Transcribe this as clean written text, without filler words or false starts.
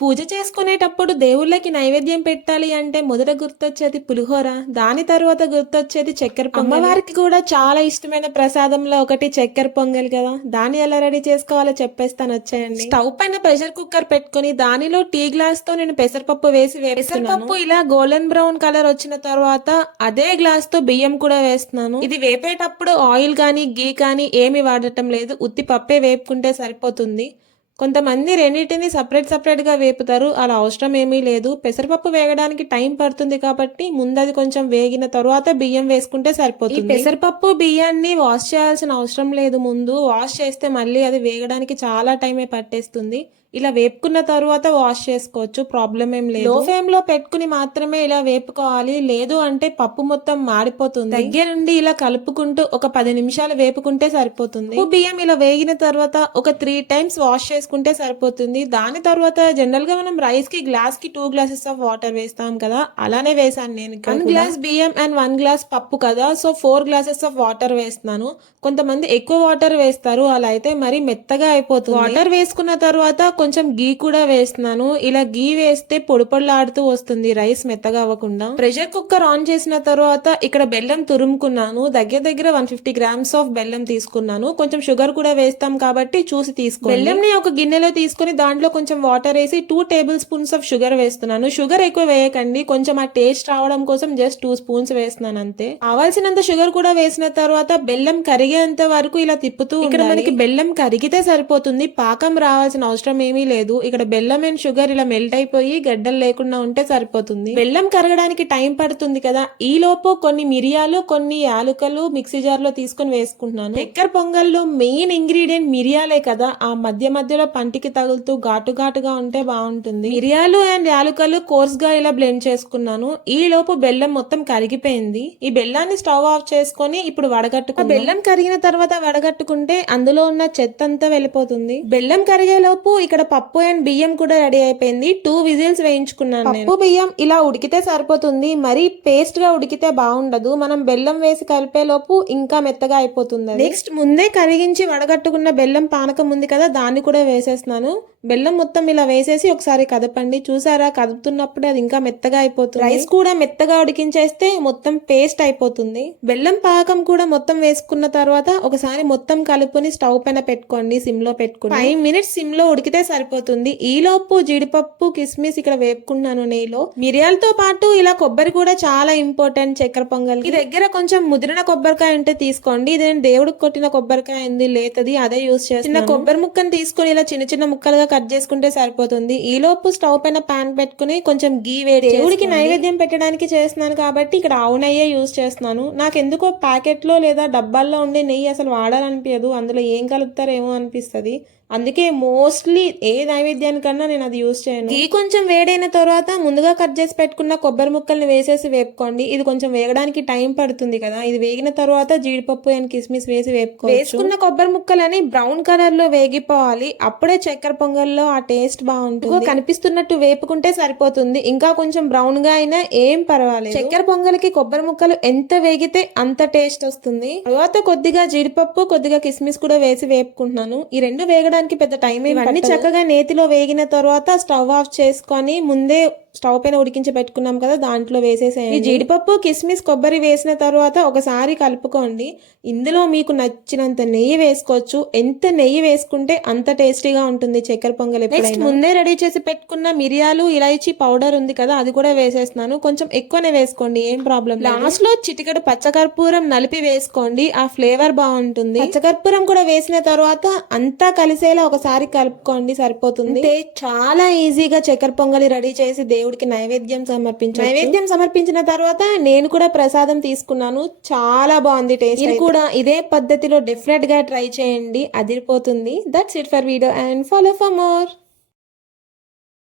పూజ చేసుకునేటప్పుడు దేవుళ్ళకి నైవేద్యం పెట్టాలి అంటే మొదట గుర్తొచ్చేది పులిహోర, దాని తర్వాత గుర్తొచ్చేది చక్కెర పొంగల్. అమ్మవారికి కూడా చాలా ఇష్టమైన ప్రసాదంలో ఒకటి చక్కెర పొంగల్ కదా. దాన్ని ఎలా రెడీ చేసుకోవాలో చెప్పేస్తాను, వచ్చేయండి. స్టవ్ పైన ప్రెషర్ కుక్కర్ పెట్టుకుని దానిలో టీ గ్లాస్ తో నేను పెసరపప్పు వేసి పెసరపప్పు ఇలా గోల్డెన్ బ్రౌన్ కలర్ వచ్చిన తర్వాత అదే గ్లాస్ తో బియ్యం కూడా వేస్తున్నాను. ఇది వేపేటప్పుడు ఆయిల్ కానీ గీ కానీ ఏమి వాడటం లేదు, ఉత్తి పప్పే వేపుకుంటే సరిపోతుంది. కొంతమంది రెండింటిని సపరేట్ గా వేపుతారు, అలా అవసరం ఏమీ లేదు. పెసరపప్పు వేగడానికి టైం పడుతుంది కాబట్టి ముందు అది కొంచెం వేగిన తర్వాత బియ్యం వేసుకుంటే సరిపోతుంది. ఈ పెసరపప్పు బియ్యాన్ని వాష్ చేయాల్సిన అవసరం లేదు, ముందు వాష్ చేస్తే మళ్ళీ అది వేగడానికి చాలా టైమే పట్టేస్తుంది. ఇలా వేపుకున్న తర్వాత వాష్ చేసుకోవచ్చు, ప్రాబ్లం ఏం లేదు. లో ఫ్లేమ్ లో పెట్టుకుని మాత్రమే ఇలా వేపుకోవాలి, లేదు అంటే పప్పు మొత్తం మాడిపోతుంది. దగ్గర నుండి ఇలా కలుపుకుంటూ ఒక 10 నిమిషాలు వేపుకుంటే సరిపోతుంది. బియ్యం ఇలా వేగిన తర్వాత ఒక 3 టైమ్స్ వాష్ చేసుకుంటే సరిపోతుంది. దాని తర్వాత జనరల్ గా మనం రైస్ కి గ్లాస్ కి 2 గ్లాసెస్ ఆఫ్ వాటర్ వేస్తాం కదా, అలానే వేసాను నేను. 1 గ్లాస్ బియ్యం అండ్ 1 గ్లాస్ పప్పు కదా, సో 4 గ్లాసెస్ ఆఫ్ వాటర్ వేస్తున్నాను. కొంతమంది ఎక్కువ వాటర్ వేస్తారు, అలా అయితే మరి మెత్తగా అయిపోతుంది. వాటర్ వేసుకున్న తర్వాత కొంచెం గీ కూడా వేస్తున్నాను. ఇలా గీ వేస్తే పొడిపొడలాడుతూ వస్తుంది రైస్ మెత్తగా అవ్వకుండా. ప్రెషర్ కుక్కర్ ఆన్ చేసిన తర్వాత ఇక్కడ బెల్లం తురుముకున్నాను. దగ్గర 150 గ్రామ్స్ ఆఫ్ బెల్లం తీసుకున్నాను. కొంచెం షుగర్ కూడా వేస్తాం కాబట్టి చూసి తీసుకోండి. బెల్లంని ఒక గిన్నెలో తీసుకుని దాంట్లో కొంచెం వాటర్ వేసి 2 టేబుల్ స్పూన్స్ ఆఫ్ షుగర్ వేస్తున్నాను. షుగర్ ఎక్కువ వేయకండి, కొంచెం ఆ టేస్ట్ రావడం కోసం జస్ట్ 2 స్పూన్స్ వేస్తున్నాను అంతే. కావాల్సినంత షుగర్ కూడా వేసిన తర్వాత బెల్లం కరిగేంత వరకు ఇలా తిప్పుతూ ఇక్కడ మనకి బెల్లం కరిగితే సరిపోతుంది, పాకం రావాల్సిన అవసరం ఏమీ లేదు. ఇక్కడ బెల్లం అండ్ షుగర్ ఇలా మెల్ట్ అయిపోయి గడ్డలు లేకుండా ఉంటే సరిపోతుంది. బెల్లం కరగడానికి టైం పడుతుంది కదా, ఈ లోపు కొన్ని మిరియాలు కొన్ని యాలకులు మిక్సీ జార్ లో తీసుకొని వేసుకుంటున్నాను. చక్కెర పొంగల్లో మెయిన్ ఇంగ్రీడియంట్ మిరియాలే కదా, ఆ మధ్యలో పంటికి తగులుతూ ఘాటుగా ఉంటే బాగుంటుంది. మిరియాలు అండ్ యాలకులు కోర్స్ గా ఇలా బ్లెండ్ చేసుకున్నాను. ఈ లోపు బెల్లం మొత్తం కరిగిపోయింది. ఈ బెల్లాన్ని స్టవ్ ఆఫ్ చేసుకొని ఇప్పుడు వడగట్టుకు. బెల్లం కరిగిన తర్వాత వడగట్టుకుంటే అందులో ఉన్న చెత్త అంతా వెళ్ళిపోతుంది. బెల్లం కరిగే లోపు ఇక్కడ పప్పు అండ్ బియ్యం కూడా రెడీ అయిపోయింది. 2 విజిల్స్ వేయించుకున్నాను. పప్పు బియ్యం ఇలా ఉడికితే సరిపోతుంది, మరి పేస్ట్ గా ఉడికితే బాగుండదు. మనం బెల్లం వేసి కలిపే లోపు ఇంకా మెత్తగా అయిపోతుంది. నెక్స్ట్ ముందే కరిగించి వడగట్టుకున్న బెల్లం పానకం ఉంది కదా, దాన్ని కూడా వేసేస్తున్నాను. బెల్లం మొత్తం ఇలా వేసేసి ఒకసారి కదపండి. చూసారా, కదుపుతున్నప్పుడు అది ఇంకా మెత్తగా అయిపోతుంది. రైస్ కూడా మెత్తగా ఉడికించేస్తే మొత్తం పేస్ట్ అయిపోతుంది. బెల్లం పాకం కూడా మొత్తం వేసుకున్న తర్వాత ఒకసారి మొత్తం కలుపుని స్టవ్ పైన పెట్టుకోండి, సిమ్ లో పెట్టుకుని 5 మినిట్స్ సిమ్ లో ఉడికితే సరిపోతుంది. ఈ లోపు జీడిపప్పు కిస్మిస్ ఇక్కడ వేపుకున్నాను నెయ్యిలో. మిరియాలతో పాటు ఇలా కొబ్బరి కూడా చాలా ఇంపార్టెంట్ చక్కెర పొంగల్. ఈ దగ్గర కొంచెం ముదిరిన కొబ్బరికాయ ఉంటే తీసుకోండి, ఇది దేవుడికి కొట్టిన కొబ్బరికాయ ఉంది లేతది, అదే యూస్ చేస్తాను. చిన్న కొబ్బరి ముక్కను తీసుకుని ఇలా చిన్న ముక్కలుగా కట్ చేసుకుంటే సరిపోతుంది. ఈ లోపు స్టవ్ పైన పాన్ పెట్టుకుని కొంచెం గీ వేడి దేవుడికి నైవేద్యం పెట్టడానికి చేస్తున్నాను కాబట్టి ఇక్కడ ఆవు నెయ్యే యూస్ చేస్తున్నాను. నాకు ఎందుకో ప్యాకెట్ లో లేదా డబ్బాల్లో ఉండే నెయ్యి అసలు వాడాలనిపించదు, అందులో ఏం కలుపుతారేమో అనిపిస్తుంది. అందుకే మోస్ట్లీ ఏ నైవేద్యానికన్నా నేను అది యూస్ చేయను. గీ కొంచెం వేడైన తర్వాత ముందుగా కట్ చేసి పెట్టుకున్న కొబ్బరి ముక్కల్ని వేసేసి వేపుకోండి. ఇది కొంచెం వేగడానికి టైం పడుతుంది కదా, ఇది వేగిన తర్వాత జీడిపప్పు అండ్ కిస్మిస్ వేసి వేపుకోవచ్చు. వేసుకున్న కొబ్బరి ముక్కలని బ్రౌన్ కలర్ లో వేగిపోవాలి, అప్పుడే చక్కెర పొంగల్లో ఆ టేస్ట్ బాగుంటుంది. కనిపిస్తున్నట్టు వేపుకుంటే సరిపోతుంది, ఇంకా కొంచెం బ్రౌన్ గా అయినా ఏం పర్వాలేదు. చక్కెర పొంగల్కి కొబ్బరి ముక్కలు ఎంత వేగితే అంత టేస్ట్ వస్తుంది. తర్వాత కొద్దిగా జీడిపప్పు కొద్దిగా కిస్మిస్ కూడా వేసి వేపుకుంటున్నాను. ఈ రెండు వేగడానికి పెద్ద టైం ఇవన్నీ చక్కగా నేతిలో వేగిన తర్వాత స్టవ్ ఆఫ్ చేసుకొని ముందే స్టవ్ పైన ఉడికించి పెట్టుకున్నాం కదా, దాంట్లో వేసేసేయండి. ఈ జీడిపప్పు కిస్మిస్ కొబ్బరి వేసిన తర్వాత ఒకసారి కలుపుకోండి. ఇందులో మీకు నచ్చినంత నెయ్యి వేసుకోవచ్చు, ఎంత నెయ్యి వేసుకుంటే అంత టేస్టీగా ఉంటుంది చక్కెర పొంగల్. నెక్స్ట్ ముందే రెడీ చేసి పెట్టుకున్న మిరియాలు ఇలాచీ పౌడర్ ఉంది కదా, అది కూడా వేసేస్తున్నాను. కొంచెం ఎక్కువనే వేసుకోండి, ఏం ప్రాబ్లం. లాస్ట్ లో చిటికెడు పచ్చకర్పూరం నలిపి వేసుకోండి, ఆ ఫ్లేవర్ బాగుంటుంది. పచ్చకర్పూరం కూడా వేసిన తర్వాత అంతా కలిసేలా ఒకసారి కలుపుకోండి, సరిపోతుంది. చాలా ఈజీగా చక్కెర పొంగలి రెడీ చేసి దేవుడికి నైవేద్యం సమర్పించిన తర్వాత నేను కూడా ప్రసాదం తీసుకున్నాను. చాలా బాగుంది టేస్ట్. ఇది కూడా ఇదే పద్ధతిలో డెఫినెట్ గా ట్రై చేయండి, అదిరిపోతుంది. That's it for video and follow for more.